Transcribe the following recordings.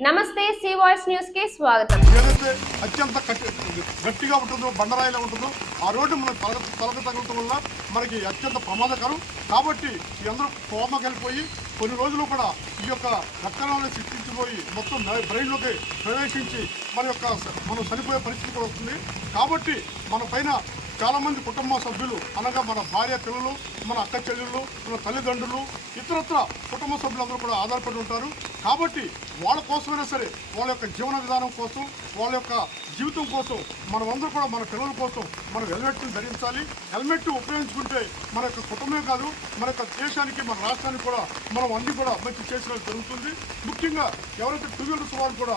నమస్తే C voice న్యూస్కి స్వాగతం. ఏదైతే అత్యంత కట్టి- గట్టిగా ఉంటుందో బండరాయిలా ఉంటుందో ఆ రోడ్డు మన తల తలకు తగలటం వల్ల మనకి అత్యంత ప్రమాదకరం. కాబట్టి ఈ అందరూ కోమకి వెళ్ళిపోయి కొన్ని రోజులు కూడా ఈ యొక్క రక్తనాలను సృష్టించిపోయి మొత్తం బ్రెయిన్లోకి ప్రవేశించి మన యొక్క మనం చనిపోయే పరిస్థితి కూడా వస్తుంది. కాబట్టి మన పైన చాలామంది కుటుంబ సభ్యులు అనగా మన భార్య పిల్లలు మన అక్క చెల్లెళ్ళు మన తల్లిదండ్రులు ఇతరత్ర కుటుంబ సభ్యులందరూ కూడా ఆధారపడి ఉంటారు. కాబట్టి వాళ్ళ కోసమైనా సరే వాళ్ళ యొక్క జీవన విధానం కోసం వాళ్ళ యొక్క జీవితం కోసం మనమందరూ కూడా మన పిల్లల కోసం మనం హెల్మెట్ని ధరించాలి. హెల్మెట్ ఉపయోగించుకుంటే మన యొక్క కుటుంబమే కాదు మన యొక్క దేశానికి మన రాష్ట్రానికి కూడా మనం అన్ని కూడా మంచి చేసినట్టు జరుగుతుంది. ముఖ్యంగా ఎవరైతే టూ వీలర్స్ వాళ్ళు కూడా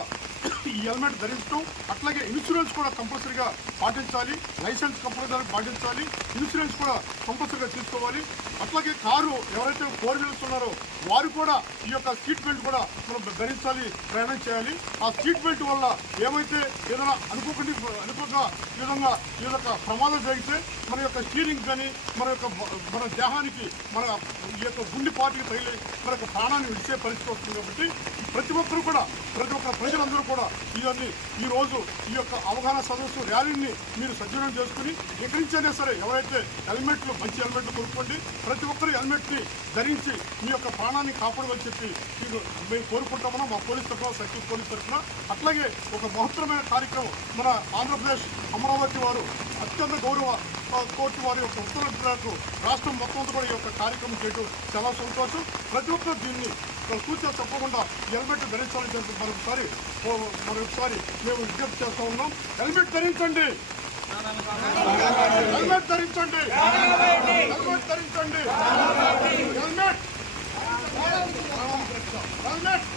ఈ హెల్మెట్ ధరించడం అట్లాగే ఇన్సూరెన్స్ కూడా కంపల్సరీగా పాటించాలి. లైసెన్స్ కంపల్సరీ పాటించాలి. ఇన్సూరెన్స్ కూడా కంపల్సరీగా తీసుకోవాలి. అట్లాగే కారు ఎవరైతే ఫోర్ వీలర్స్ ఉన్నారో వారు కూడా ఈ యొక్క సీట్ బెల్ట్ కూడా మనం ధరించాలి ప్రయాణం చేయాలి. ఆ సీట్ బెల్ట్ వల్ల ఏమైతే ఏదైనా అనుకోకుండా అనుకోక ఈ విధంగా ఈ యొక్క ప్రమాదం జరిగితే మన యొక్క స్టీరింగ్ కానీ మన యొక్క మన దేహానికి మన ఈ యొక్క గుండె పాటికి తగిలి మన యొక్క ప్రాణాన్ని విడిచే పరిస్థితి వస్తుంది కాబట్టి ప్రతి ఒక్కరు కూడా ప్రతి ఒక్క ప్రజలందరూ కూడా ఇవన్నీ ఈ రోజు ఈ యొక్క అవగాహన సదస్సు ర్యాలీని మీరు సజ్జనం చేసుకుని ఎక్కడించైనా సరే ఎవరైతే హెల్మెట్లు మంచి హెల్మెట్లు కొనుక్కోండి ప్రతి ఒక్కరు హెల్మెట్ని ధరించి మీ యొక్క ప్రాణాన్ని కాపాడమని చెప్పి మీరు మేము కోరుకుంటామన్నా మా పోలీస్ తరఫున సర్కిల్ పోలీస్ తరఫున. అట్లాగే ఒక మహత్తరమైన కార్యక్రమం మన ఆంధ్రప్రదేశ్ అమరావతి వారు అత్యంత గౌరవ కోర్టు వారి యొక్క ఉత్తర్వులకు రాష్ట్రం మొత్తం కూడా ఈ యొక్క కార్యక్రమం చేయడం చాలా సంతోషం. ప్రతి ఒక్కరు దీన్ని సూచన తప్పకుండా హెల్మెట్ ధరించాలని చెప్పి మరొకసారి మరొకసారి మేము విజ్ఞప్తి చేస్తూ ఉన్నాం. హెల్మెట్ ధరించండి. హెల్మెట్ ధరించండి. హెల్మెట్ ధరించండి. హెల్మెట్. హెల్మెట్.